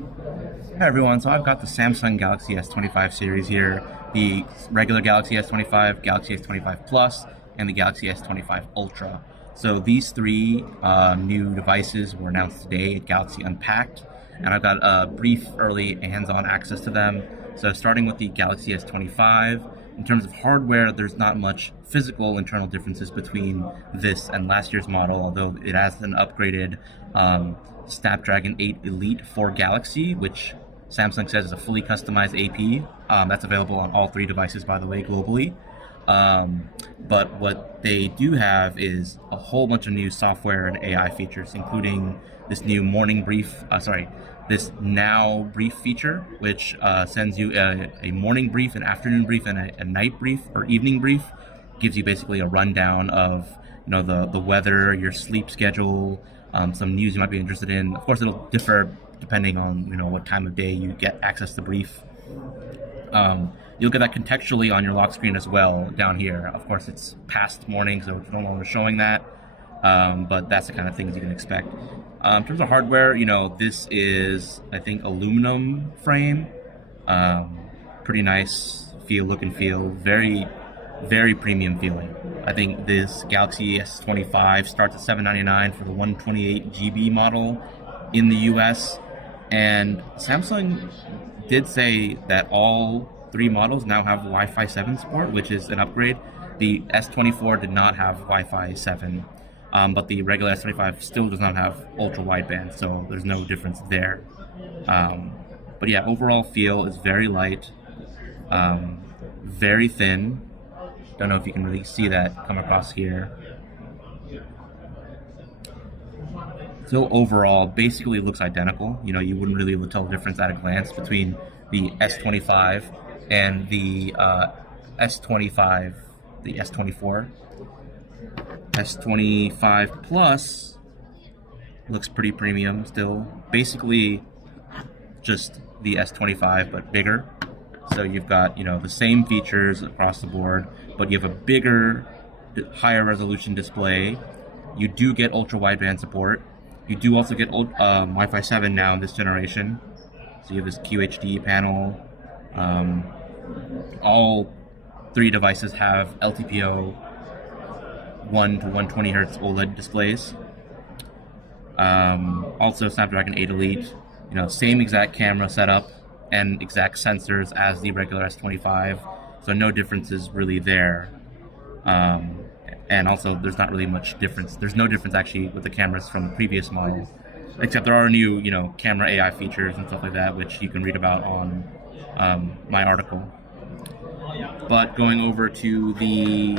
Hi everyone, so I've got the Samsung Galaxy S25 series here, the regular Galaxy S25, Galaxy S25 Plus, and the Galaxy S25 Ultra. So these three new devices were announced today at Galaxy Unpacked, and I've got a brief early hands-on access to them. So starting with the Galaxy S25, in terms of hardware, there's not much physical internal differences between this and last year's model, although it has an upgraded Snapdragon 8 Elite for Galaxy, which Samsung says is a fully customized AP. That's available on all three devices, by the way, globally. But what they do have is a whole bunch of new software and AI features, including this new this Now Brief feature, which sends you a morning brief, an afternoon brief, and a night brief or evening brief. Gives you basically a rundown of the weather, your sleep schedule, some news you might be interested in. Of course, it'll differ depending on what time of day you get access to brief. You'll get that contextually on your lock screen as well down here. Of course, it's past morning, so it's no longer showing that, but that's the kind of things you can expect. In terms of hardware, this is, I think, aluminum frame. Pretty nice look and feel. Very, very premium feeling. I think this Galaxy S25 starts at $799 for the 128 GB model in the US. And Samsung did say that all three models now have Wi-Fi 7 support, which is an upgrade. The S24 did not have Wi-Fi 7, but the regular S25 still does not have ultra wideband, so there's no difference there. But yeah, overall feel is very light, very thin. Don't know if you can really see that come across here. So overall, basically it looks identical. You wouldn't really be able to tell the difference at a glance between the S25 and the S25, the S24. S25 Plus looks pretty premium still. Basically just the S25 but bigger. So you've got the same features across the board, but you have a bigger, higher resolution display. You do get ultra wideband support. You do also get Wi-Fi 7 now in this generation. So you have this QHD panel. All three devices have LTPO 1 to 120 Hz OLED displays. Also Snapdragon 8 Elite. Same exact camera setup and exact sensors as the regular S25. So no differences really there. And also, there's not really much difference. There's no difference actually with the cameras from the previous model, except there are new, camera AI features and stuff like that, which you can read about on my article. But going over to the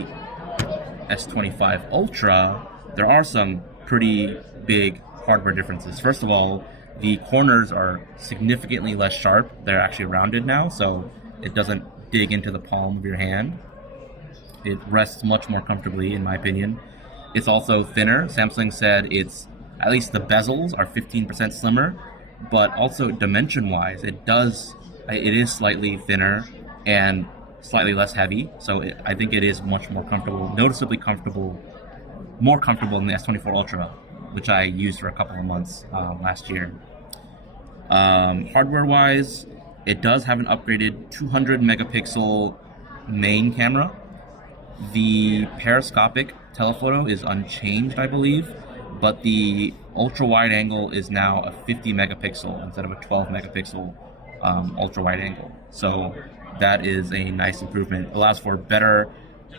S25 Ultra, there are some pretty big hardware differences. First of all, the corners are significantly less sharp. They're actually rounded now, so it doesn't dig into the palm of your hand. It rests much more comfortably, in my opinion. It's also thinner. Samsung said at least the bezels are 15% slimmer, but also dimension-wise, it is slightly thinner and slightly less heavy. So I think it is much more comfortable, noticeably comfortable, more comfortable than the S24 Ultra, which I used for a couple of months last year. Hardware-wise, it does have an upgraded 200 megapixel main camera. The periscopic telephoto is unchanged, I believe, but the ultra wide angle is now a 50 megapixel instead of a 12 megapixel ultra wide angle. So that is a nice improvement. It allows for better,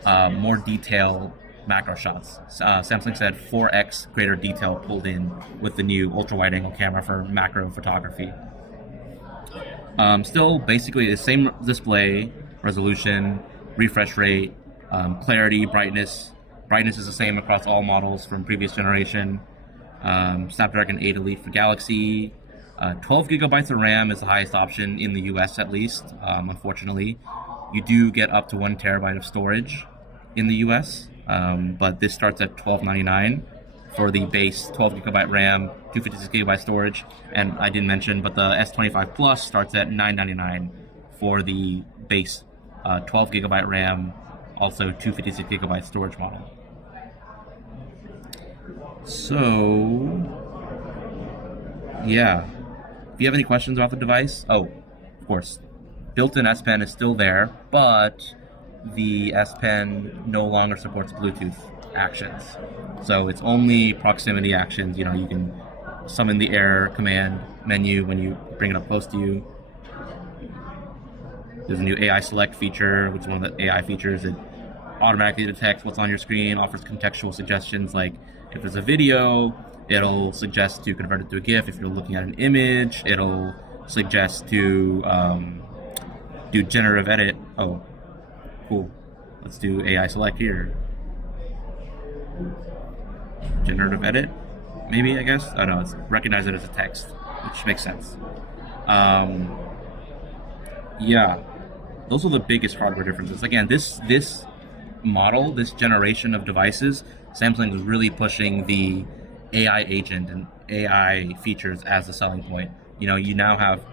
more detailed macro shots. Samsung said 4x greater detail pulled in with the new ultra wide angle camera for macro photography. Still basically the same display, resolution, refresh rate, clarity, brightness. Brightness is the same across all models from previous generation. Snapdragon 8 Elite for Galaxy. 12 gigabytes of RAM is the highest option in the US at least, unfortunately. You do get up to 1 terabyte of storage in the US, but this starts at $12.99 for the base 12 gigabyte RAM, 256 gigabyte storage, and I didn't mention, but the S25 Plus starts at $9.99 for the base 12 gigabyte RAM, also 256 gigabyte storage model. So, yeah, you have any questions about the device, of course, built-in S Pen is still there, but the S Pen no longer supports Bluetooth actions. So it's only proximity actions. You can summon the air command menu when you bring it up close to you. There's a new AI select feature, which is one of the AI features. It automatically detects what's on your screen, offers contextual suggestions, like if there's a video, it'll suggest to convert it to a GIF. If you're looking at an image, it'll suggest to do generative edit. Oh, cool. Let's do AI select here. Generative edit, maybe, I guess. I don't know, it's recognize it as a text, which makes sense. Yeah, those are the biggest hardware differences. Again, this model, this generation of devices, Samsung is really pushing the AI agent and AI features as the selling point. You now have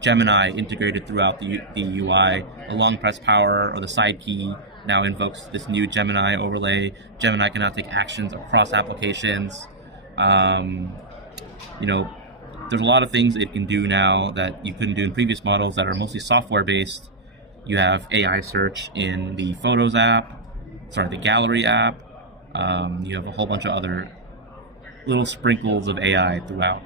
Gemini integrated throughout the UI. The long press power or the side key now invokes this new Gemini overlay. Gemini can now take actions across applications. There's a lot of things it can do now that you couldn't do in previous models that are mostly software based. You have AI search in the Photos app, the Gallery app. You have a whole bunch of other little sprinkles of AI throughout.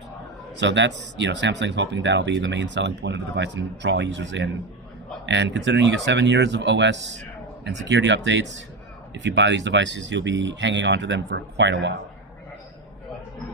So that's, Samsung's hoping that'll be the main selling point of the device and draw users in. And considering you get 7 years of OS and security updates, if you buy these devices, you'll be hanging on to them for quite a while.